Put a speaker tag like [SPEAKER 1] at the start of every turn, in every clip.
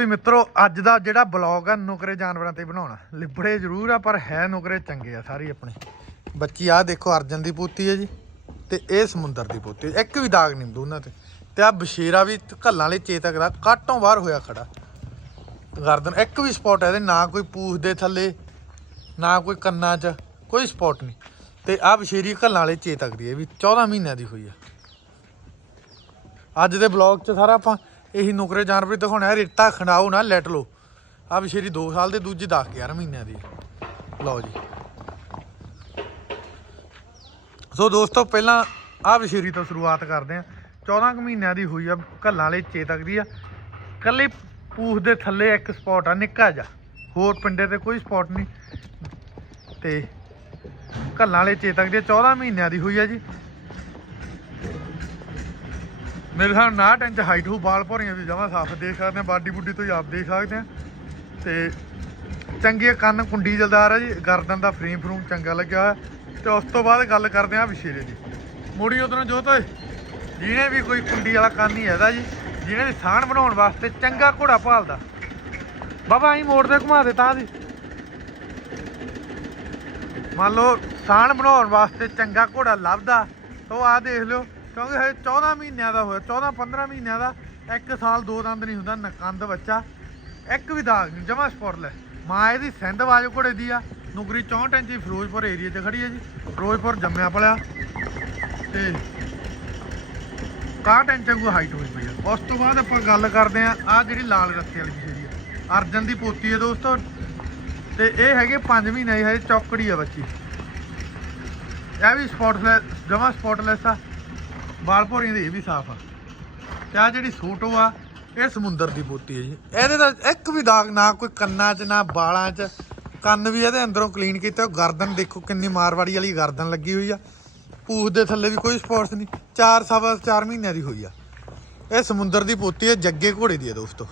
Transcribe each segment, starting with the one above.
[SPEAKER 1] ਵੀ ਮਿੱਤਰੋ, ਅੱਜ ਦਾ ਜਿਹੜਾ ਬਲੌਗ ਆ, ਨੁਕਰੇ ਜਾਨਵਰਾਂ ਤੇ ਬਣਾਉਣਾ। ਲਿਬੜੇ ਜ਼ਰੂਰ ਆ, ਪਰ ਹੈ ਨੁਕਰੇ ਚੰਗੇ ਆ ਸਾਰੀ ਆਪਣੇ। ਬੱਚੀ ਆ ਦੇਖੋ, ਅਰਜਨ ਦੀ ਪੋਤੀ ਹੈ ਜੀ, ਤੇ ਇਹ ਸਮੁੰਦਰ ਦੀ ਪੋਤੀ ਇੱਕ ਵੀ ਦਾਗ ਨਹੀਂ ਦੋਨਾਂ ਤੇ। ਤੇ ਆ ਬਸ਼ੇਰਾ ਵੀ ਘੱਲਾਂ ਲਈ ਚੇਤਕ ਦਾ ਕਾਟੋਂ ਬਾਹਰ ਹੋਇਆ ਖੜਾ। ਗਰਦਨ, ਇੱਕ ਵੀ ਸਪੌਟ ਇਹਦੇ, ਨਾ ਕੋਈ ਪੂਛ ਦੇ ਥੱਲੇ, ਨਾ ਕੋਈ ਕੰਨਾਂ 'ਚ, ਕੋਈ ਸਪੌਟ ਨਹੀਂ। ਤੇ ਆ ਬਸ਼ੇਰੀ ਘੱਲਾਂ ਵਾਲੇ ਚੇਤਕ ਦੀ ਹੈ ਵੀ 14 ਮਹੀਨਿਆਂ ਦੀ ਹੋਈ ਆ। ਅੱਜ ਦੇ ਬਲੌਗ 'ਚ ਸਾਰਾ ਆਪਾਂ ਇਹੀ ਨੁਕਰੇ ਜਾਨਵਰ ਦਿਖਾਉਣਾ ਹੈ, ਰੇਤਾ ਖੰਡਾਓ ਨਾ ਲੈਟ ਲੋ ਆ ਬਸ਼ੇਰੀ 2 ਸਾਲ ਦੇ ਦੂਜੀ 10 11 ਮਹੀਨਿਆਂ ਦੀ। ਲਓ ਜੀ। ਸੋ ਦੋਸਤੋ, ਪਹਿਲਾਂ ਆ ਬਸ਼ੇਰੀ ਤੋਂ ਸ਼ੁਰੂਆਤ ਕਰਦੇ ਆ 14 ਕੁ ਮਹੀਨਿਆਂ ਦੀ ਹੋਈ ਆ, ਘੱਲਾਂ ਵਾਲੇ ਚੇਤਕ ਦੀ ਆ। ਕੱਲੇ ਪੂਛ ਦੇ ਥੱਲੇ ਇੱਕ ਸਪੌਟ ਆ, ਨਿੱਕਾ ਜਿਹਾ। ਹੋਰ ਪਿੰਡੇ ਤੇ ਕੋਈ ਸਪੌਟ ਨਹੀਂ। ਤੇ ਘੱਲਾਂ ਵਾਲੇ ਚੇਤਕ ਦੀ 14 ਮਹੀਨਿਆਂ ਦੀ ਹੋਈ ਆ ਜੀ। ਮੇਰੇ ਨਾਲ 59 ਇੰਚ ਹਾਈਟ ਹੋ ਬਾਲ ਭੌਰੀਆਂ ਵੀ ਜਮਾ ਸਾਫ਼, ਦੇਖ ਸਕਦੇ ਆ ਬਾਡੀ ਬੁੱਡੀ ਤੋਂ ਹੀ ਆਪ ਦੇਖ ਸਕਦੇ ਆ ਤੇ ਚੰਗੇ ਕੰਨ ਕੁੰਡੀ ਜਲਦਾਰ ਆ ਜੀ, ਗਰਦਨ ਦਾ ਫਰੇਮ ਫਰੂਮ ਚੰਗਾ ਲੱਗਿਆ ਹੋਇਆ। ਤੇ ਉਸ ਤੋਂ ਬਾਅਦ ਗੱਲ ਕਰਦੇ ਆ ਵਿਸ਼ੇਰੇ ਦੀ ਮੋੜੀ ਉਧਰੋਂ ਜੋਤ ਓਏ, ਜਿਹਨੇ ਵੀ ਕੋਈ ਕੁੰਡੀ ਵਾਲਾ ਕੰਨ ਹੀ ਹੈਗਾ ਜੀ, ਜਿਹਨੇ ਵੀ ਸਾਣ ਬਣਾਉਣ ਵਾਸਤੇ ਚੰਗਾ ਘੋੜਾ ਭਾਲਦਾ। ਬਾਬਾ, ਅਸੀਂ ਮੋੜ 'ਤੇ ਘੁਮਾ ਦੇ ਤਾਂ ਦੀ ਮੰਨ ਲਓ ਸਾਣ ਬਣਾਉਣ ਵਾਸਤੇ ਚੰਗਾ ਘੋੜਾ ਲੱਭਦਾ, ਤਾਂ ਉਹ ਆ ਦੇਖ ਲਿਓ। ਕਿਉਂਕਿ ਹਜੇ 14 ਮਹੀਨਿਆਂ ਦਾ ਹੋਇਆ 14 15 ਮਹੀਨਿਆਂ ਦਾ, ਇੱਕ ਸਾਲ ਦੋ ਦੰਦ ਨਹੀਂ ਹੁੰਦਾ, ਨਕੰਦ ਬੱਚਾ, ਇੱਕ ਵੀ ਦਾਗ ਨਹੀਂ, ਜਮਾ ਸਪੋਰਟਲੈਸ ਮਾਂ ਇਹਦੀ ਸਿੰਧ ਬਾਜ ਘੋੜੇ ਦੀ ਆ ਨੁਕਰੀ 64 ਇੰਚੀ ਫਿਰੋਜ਼ਪੁਰ ਏਰੀਆ 'ਚ ਖੜੀ ਹੈ ਜੀ, ਫਿਰੋਜ਼ਪੁਰ ਜੰਮਿਆ ਪਲਿਆ ਤੇ 61 ਇੰਚ ਵਾਂਗੂ ਹਾਈਟ ਹੋਈ ਪਈ ਆ। ਉਸ ਤੋਂ ਬਾਅਦ ਆਪਾਂ ਗੱਲ ਕਰਦੇ ਆ ਆ ਜਿਹੜੀ ਲਾਲ ਰੱਸੇ ਵਾਲੀ ਜਿਹੜੀ ਆ, ਅਰਜਨ ਦੀ ਪੋਤੀ ਹੈ ਦੋਸਤੋ। ਤੇ ਇਹ ਹੈਗੇ 5 ਮਹੀਨੇ ਦੀ, ਹਜੇ ਚੌਕੜੀ ਆ ਬੱਚੀ। ਇਹ ਵੀ ਸਪੋਟਲੈਸ ਜਮਾ ਸਪੌਟਲੈਸ ਆ। ਵਾਲ ਭੋਰੀਆਂ ਦੀ ਇਹ ਵੀ ਸਾਫ਼ ਆ। ਤੇ ਆ ਜਿਹੜੀ ਸੂਟੋ ਆ ਇਹ ਸਮੁੰਦਰ ਦੀ ਪੋਤੀ ਹੈ ਜੀ। ਇਹਦੇ ਦਾ ਇੱਕ ਵੀ ਦਾਗ ਨਾ ਕੋਈ ਕੰਨਾਂ 'ਚ ਨਾ ਬਾਲਾਂ 'ਚ। ਕੰਨ ਵੀ ਇਹਦੇ ਅੰਦਰੋਂ ਕਲੀਨ ਕੀਤਾ ਹੋਏ। ਗਰਦਨ ਦੇਖੋ ਕਿੰਨੀ ਮਾਰਵਾੜੀ ਵਾਲੀ ਗਰਦਨ ਲੱਗੀ ਹੋਈ ਆ। ਪੂਛ ਦੇ ਥੱਲੇ ਵੀ ਕੋਈ ਸਪੋਰਟਸ ਨਹੀਂ। 4 ਸਵਾ 4 ਮਹੀਨਿਆਂ ਦੀ ਹੋਈ ਆ। ਇਹ ਸਮੁੰਦਰ ਦੀ ਪੋਤੀ ਹੈ ਜੱਗੇ ਘੋੜੇ ਦੀ ਹੈ ਦੋਸਤੋ।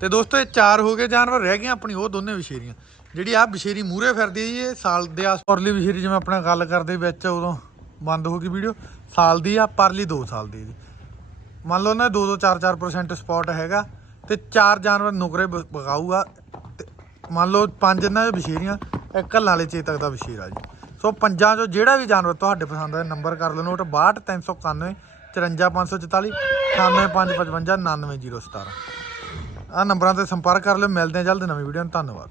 [SPEAKER 1] ਤੇ ਦੋਸਤੋ ਇਹ ਚਾਰ ਹੋ ਗਏ ਜਾਨਵਰ ਰਹਿ ਗਏ ਆਪਣੀ ਉਹ ਦੋਨੇ ਵਿਸ਼ੇਰੀਆਂ। ਜਿਹੜੀ ਆ ਵਿਸ਼ੇਰੀ ਮੂਰੇ ਫਿਰਦੀ ਹੈ ਜੀ, ਇਹ ਸਾਲ ਦੇ ਆਸ ਪਰਲੀ ਵਿਸ਼ੇਰੀ ਜਿਵੇਂ ਆਪਣਾ ਗੱਲ ਕਰਦੇ ਵਿੱਚ ਉਦੋਂ। ਬੰਦ ਹੋ ਗਈ ਵੀਡੀਓ। ਸਾਲ ਦੀ ਆ, ਪਰਲੀ 2 ਸਾਲ ਦੀ ਮੰਨ ਲਓ ਨਾ 2-2 4-4% ਸਪੌਟ ਹੈਗਾ ਤੇ ਚਾਰ ਜਾਨਵਰ ਨੁਕਰੇ ਬਗਾਊਗਾ ਤੇ ਮੰਨ ਲਓ ਪੰਜ ਇਹਨਾਂ ਦੇ ਵਿਸ਼ੇਰੀਆਂ ਇੱਕ ਘੱਲਾਂ ਵਾਲੇ ਚੇਤਕ ਦਾ ਵਿਸ਼ੇਰਾ ਜੀ। ਸੋ ਪੰਜਾਂ ਚੋਂ ਜਿਹੜਾ ਵੀ ਜਾਨਵਰ ਤੁਹਾਡੇ ਪਸੰਦ ਆਏ ਨੰਬਰ ਕਰ ਲਓ ਨੋਟ 62391 54544 98555 99017 ਆ ਨੰਬਰਾਂ ਤੇ ਸੰਪਰਕ ਕਰ ਲਿਓ, ਮਿਲਦੇ ਹਾਂ ਜਲਦ ਨਵੀਂ ਵੀਡੀਓ ਨੂੰ ਧੰਨਵਾਦ।